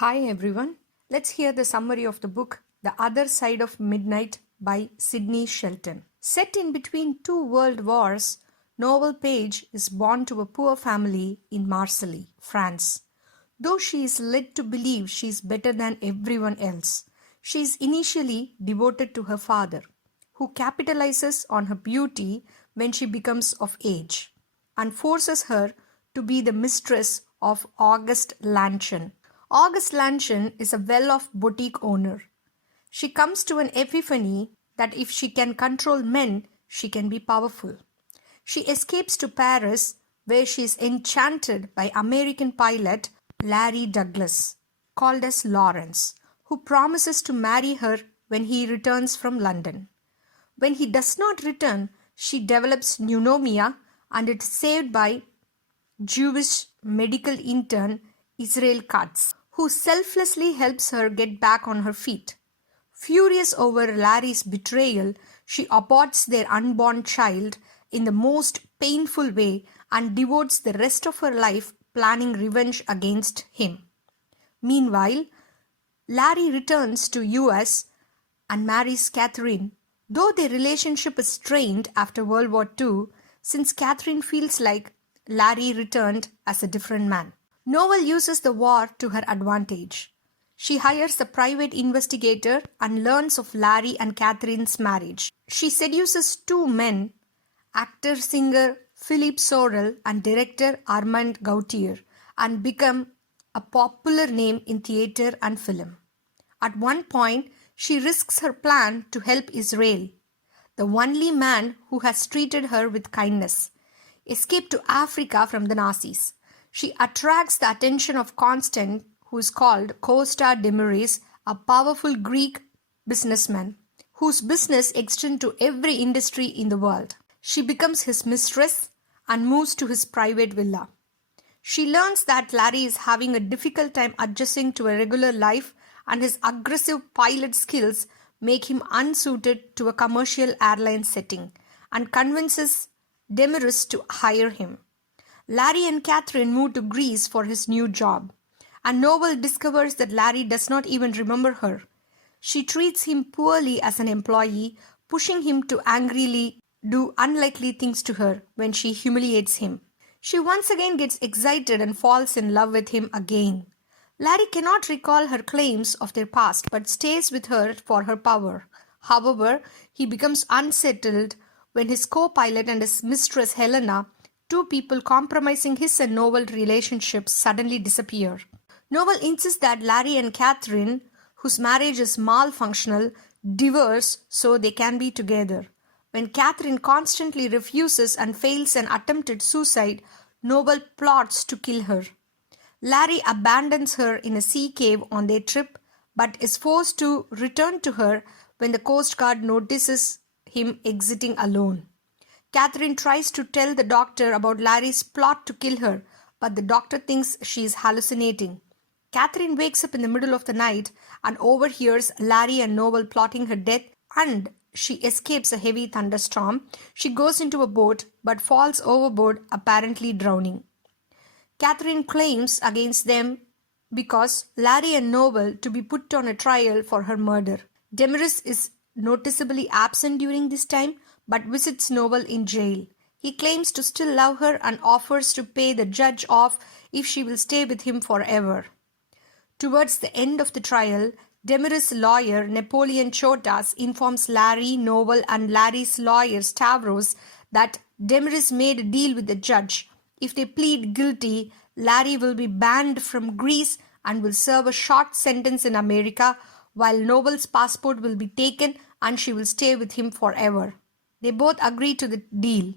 Hi everyone. Let's hear the summary of the book The Other Side of Midnight by Sidney Sheldon. Set in between two world wars, Novel Page is born to a poor family in Marseille, France. Though she is led to believe she is better than everyone else, she is initially devoted to her father, who capitalizes on her beauty when she becomes of age, and forces her to be the mistress of Auguste Lanchon. August Lanchon is a well-off boutique owner. She comes to an epiphany that if she can control men, she can be powerful. She escapes to Paris, where she is enchanted by American pilot Larry Douglas, called as Lawrence, who promises to marry her when he returns from London. When he does not return, she develops pneumonia and is saved by Jewish medical intern Israel Katz, who selflessly helps her get back on her feet. Furious over Larry's betrayal, she aborts their unborn child in the most painful way and devotes the rest of her life planning revenge against him. Meanwhile, Larry returns to US and marries Catherine, though their relationship is strained after World War II, since Catherine feels like Larry returned as a different man. Novel uses the war to her advantage. She hires a private investigator and learns of Larry and Catherine's marriage. She seduces two men, actor-singer Philippe Sorel and director Armand Gautier, and become a popular name in theatre and film. At one point, she risks her plan to help Israel, the only man who has treated her with kindness, escape to Africa from the Nazis. She attracts the attention of Constant, who is called Costa Demaris, a powerful Greek businessman, whose business extends to every industry in the world. She becomes his mistress and moves to his private villa. She learns that Larry is having a difficult time adjusting to a regular life, and his aggressive pilot skills make him unsuited to a commercial airline setting, and convinces Demaris to hire him. Larry and Catherine move to Greece for his new job, and Noble discovers that Larry does not even remember her. She treats him poorly as an employee, pushing him to angrily do unlikely things to her when she humiliates him. She once again gets excited and falls in love with him again. Larry cannot recall her claims of their past but stays with her for her power. However, he becomes unsettled when his co-pilot and his mistress Helena, two people compromising his and Noble relationships, suddenly disappear. Noble insists that Larry and Catherine, whose marriage is malfunctional, divorce so they can be together. When Catherine constantly refuses and fails an attempted suicide, Noble plots to kill her. Larry abandons her in a sea cave on their trip, but is forced to return to her when the Coast Guard notices him exiting alone. Catherine tries to tell the doctor about Larry's plot to kill her, but the doctor thinks she is hallucinating. Catherine wakes up in the middle of the night and overhears Larry and Noble plotting her death, and she escapes a heavy thunderstorm. She goes into a boat but falls overboard, apparently drowning. Catherine claims against them because Larry and Noble to be put on a trial for her murder. Demaris is noticeably absent during this time but visits Noble in jail. He claims to still love her and offers to pay the judge off if she will stay with him forever. Towards the end of the trial, Demaris' lawyer Napoleon Chotas informs Larry, Noble and Larry's lawyer Stavros that Demaris made a deal with the judge. If they plead guilty, Larry will be banned from Greece and will serve a short sentence in America, while Noble's passport will be taken and she will stay with him forever. They both agree to the deal.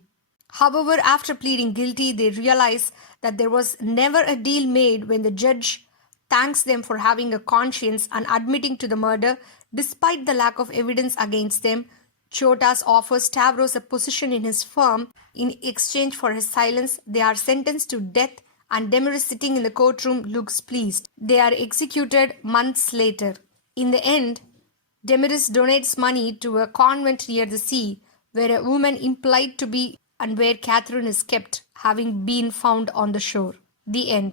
However, after pleading guilty, they realize that there was never a deal made when the judge thanks them for having a conscience and admitting to the murder. Despite the lack of evidence against them, Chotas offers Stavros a position in his firm in exchange for his silence. They are sentenced to death, and Demaris, sitting in the courtroom, looks pleased. They are executed months later. In the end, Demaris donates money to a convent near the sea, where a woman implied to be and where Catherine is kept, having been found on the shore. The end.